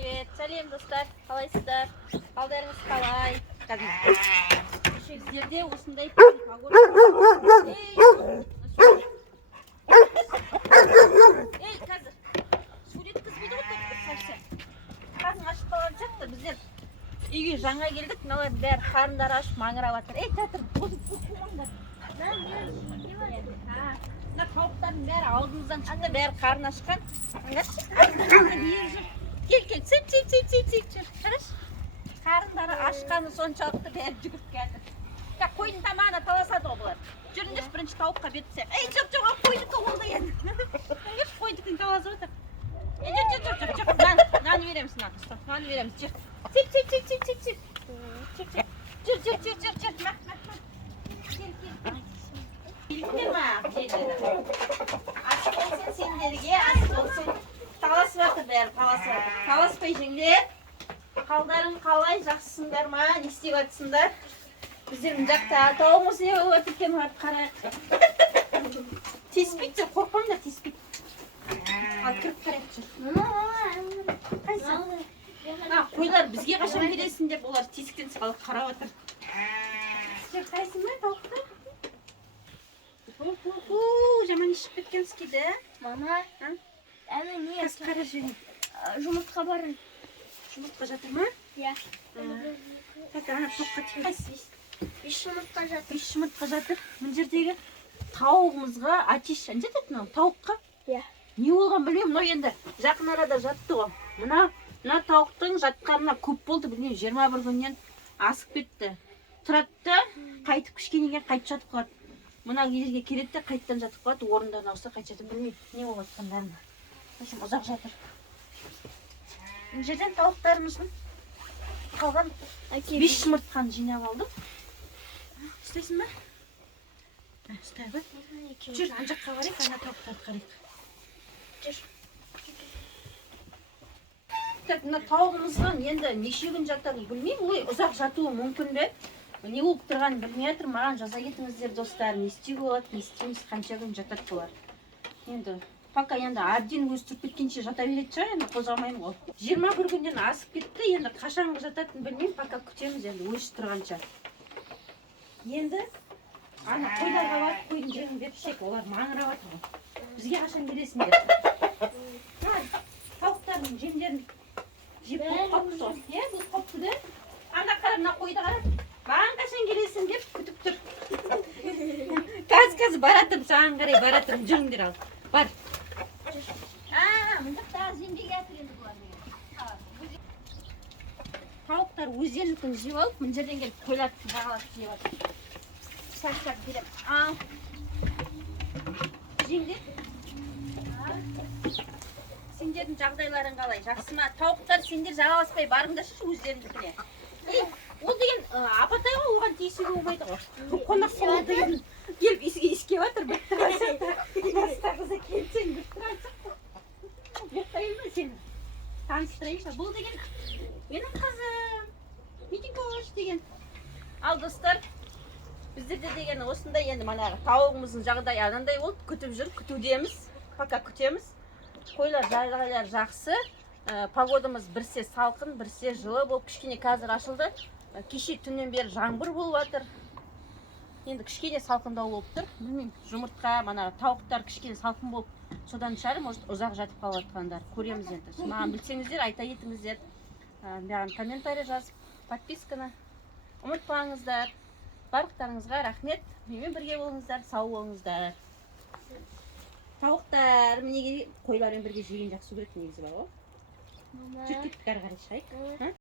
привет. Сәлем достар. Қалайсыздар? Қалдарыңыз қалай? Сіздерде осындай погода. Ей, қазір. Сөйлеткізбейді ғой тек бір совсем. Қазір ашып қалған сияқты. Біздер үйге жаңа келдік. Мыналар бәрі қарындары ашып маңырап жатыр. Ей, тәтір, қумаңдар. Мына тауықтардың бәрі алдымыздан шықты, бәрі қарны ашқан. Кел, сеп, қарашы. Қарындары ашқаны соншалықты бәрі жүгіріп келді. Қойдың тамағына таласады ғой бұлар. Жүріңдерші бірінші тауыққа бетсек. Ей, жоқ, қойдікі ол да енді. Қойдікін таласып отыр. Жоқ, нан береміз, нан береміз. Жүр. Біліңдер ма, жерлері? Асық болсын сендерге, асық болсын. Таласып жатыр бәрі, таласып жатыр. Таласпай жеңдер. Қалдарың қалай, жақсысыңдар ма, не істеп жатсыңдар? Біздердің жақта тауымыз не болып жатыр екен, қарайық. Теспейді, қорқпаңдар, теспейді. Ал кіріп қарайық жүр. Қайсы? Қойлар бізге қашан келесің деп, олар тесіктен сығалып қарап жатыр. Жүр, қайсың ба, тауықтар? Жаман ішіп кеткен скиді. Мама, әне не? Қазір қара жеңін. Жұмыртқа барын. Жұмыртқа жатыр ма? Иә. Қазір ана тоққа текайсыз. 5 жұмыртқа жатыр. 5 жұмыртқа жатыр. Мына жердегі тауығымызға атиш жетеді мынау тауыққа. Иә. Не болған білмеймін, но енді жақын арада жатты ғой. Мына тауықтың жатқанына көп болды, білмеймін, 21 күннен асып кетті. Тұрады, қайтып кішкенеге қайтып жатып қалады. Мына жерге келеді де қайттан жатып қалады, орындарына ауысса қайтып жатыр, білмеймін, не болып жатқандарын. Сосын ұзақ жатыр. Мына жерден тауықтарымыздың қалған 5 жұмыртқаны жинап алдым. Ұстайсың ба? Ұстай ғой. Жүр, ана жаққа қарайық, ана тауықтарды қарайық. Жүр. Мына тауығымыздың енді неше күн жатады білмеймін, ой, ұзақ жатуы мүмкін бе? Не болып тұрғанын білмей жатыр, маған жаза кетіңіздер достар, не істеуге болады, не істейміз, қанша күн жатады бұлар. Енді пока енді әбден өзі тұрып кеткенше жата береді шығар, енді қозғамаймын ғой. 21 күннен асып кетті, енді қашанғы жататынын білмеймін, пока күтеміз енді өзі тұрғанша. Енді ана қойларға барып қойдың жерін берсек, олар маңырап жатыр ғой. Бізге қашан келесіңдер? Тауықтардың жемдерін жеп болып қапты ғой. Иә, бұл қапты да. Ана қара, мына қойды қара. Маған қашан келесің деп күтіп тұр. Қазір баратырмын, саған қарай баратырмын, жүріңдер ал. Бар. Мындақта зембеге әтір енді бұлар. Тауықтар өздерінікін жеп алып, мына жерден келіп қойларды жағалап жеп жатыр. Сәт берем. Жеңдер. Сендердің жағдайларың қалай? Жақсы ма? Тауықтар сендер жағаласпай барыңдаршы өздеріңдікіне. Ол деген апатай ғой, оған тиісуге болмайды ғой. Қонақ бол деген келіп иіскеп жатыр, бір тұрасың. Бастағыза келсең, бір тұрасың. Бектайын ба сені? Таныстырайыншы. Бұл деген менің қызым. Митикош деген. Ал достар, біздерде деген осындай енді манағы тауығымыздың жағдайы анандай болды. Күтіп жүр, күтудеміз. Пока күтеміз. Қойлар жағдайлар жақсы. Погодамыз бірсе салқын, бірсе жылы болып, кішкене қазір ашылды. Кеше түннен бері жаңбыр болып жатыр. Енді кішкене салқындау болып тұр. Білмеймін, жұмыртқа, манағы тауықтар кішкене салқын болып, содан шығар, может, ұзақ жатып қалып жатқандар. Көреміз енді. Маған білсеңіздер, айта кетіңіздер. Маған комментарий жазып, подписканы ұмытпаңыздар. Барлықтарыңызға рахмет. Менімен бірге болыңыздар, сау болыңыздар. Тауықтар мінеге қойлармен бірге жеген жақсы көреді негізі бар ғой. Жүріп кеттік, ары қарай шығайық.